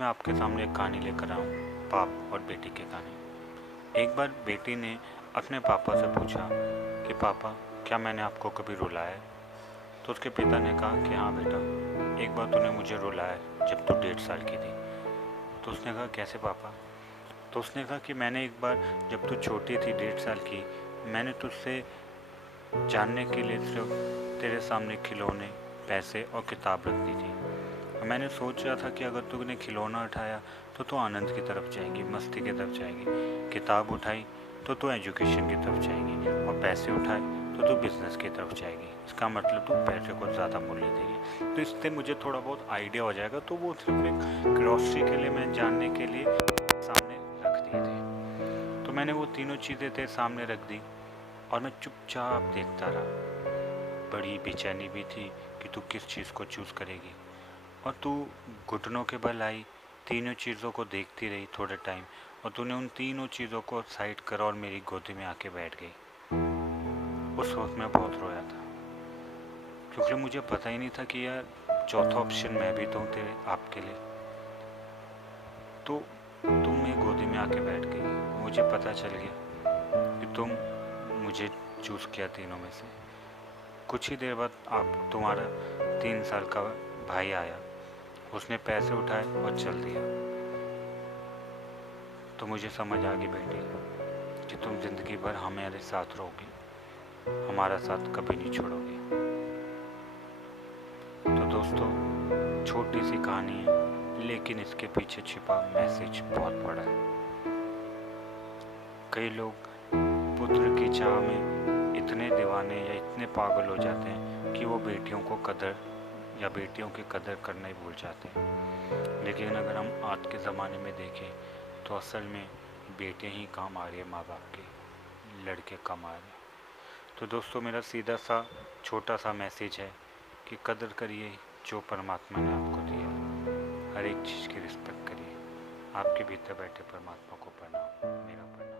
आज मैं आपके सामने एक कहानी लेकर आया हूँ, बाप और बेटी की कहानी। एक बार बेटी ने अपने पापा से पूछा कि पापा, क्या मैंने आपको कभी रुलाया है? तो उसके पिता ने कहा कि हाँ बेटा, एक बार तूने मुझे रुलाया है जब तू 1.5 साल की थी। तो उसने कहा कैसे पापा? तो उसने कहा कि मैंने एक बार जब तू छोटी थी 1.5 साल की, मैंने तुझसे जानने के लिए सिर्फ तेरे सामने खिलौने, पैसे और किताब रख दी थी। मैंने सोच रहा था कि अगर तूने खिलौना उठाया तो तू आनंद की तरफ जाएगी, मस्ती की तरफ जाएगी। किताब उठाई तो तू एजुकेशन की तरफ जाएगी, और पैसे उठाए तो तू बिजनेस की तरफ जाएगी। इसका मतलब तू पैसे को ज़्यादा मूल्य देगी। तो इससे मुझे थोड़ा बहुत आइडिया हो जाएगा। तो वो सिर्फ एक क्यूरियोसिटी के लिए, मैं जानने के लिए सामने रख दिए थे। तो मैंने वो तीनों चीज़ें तेरे सामने रख दी और मैं चुपचाप देखता रहा। बड़ी बेचैनी भी थी कि तू किस चीज़ को चूज़ करेगी। और तू घुटनों के बल आई, तीनों चीज़ों को देखती रही थोड़े टाइम, और तूने उन तीनों चीज़ों को साइड करा और मेरी गोदी में आके बैठ गई। उस वक्त मैं बहुत रोया था, क्योंकि मुझे पता ही नहीं था कि यार चौथा ऑप्शन मैं भी दूँ तेरे आपके लिए। तो तुम मेरी गोदी में आके बैठ गई। मुझे पता चल गया कि तुम मुझे चूज़ किया तीनों में से। कुछ ही देर बाद तुम्हारा 3 साल का भाई आया। उसने पैसे उठाए और चल दिया। तो मुझे समझ आ गई बेटी कि तुम जिंदगी भर हमारे साथ रहोगी, हमारा साथ कभी नहीं छोड़ोगी। तो दोस्तों, छोटी सी कहानी है, लेकिन इसके पीछे छिपा मैसेज बहुत बड़ा है। कई लोग पुत्र की चाह में इतने दीवाने या इतने पागल हो जाते हैं कि वो बेटियों को कदर या बेटियों की कदर करना ही भूल जाते हैं। लेकिन अगर हम आज के ज़माने में देखें तो असल में बेटियां ही काम आ रही है माँ बाप के, लड़के कम आ रहे हैं। तो दोस्तों, मेरा सीधा सा छोटा सा मैसेज है कि कदर करिए जो परमात्मा ने आपको दिया। हर एक चीज़ की रिस्पेक्ट करिए। आपके भीतर बैठे परमात्मा को प्रणाम, मेरा प्रणाम।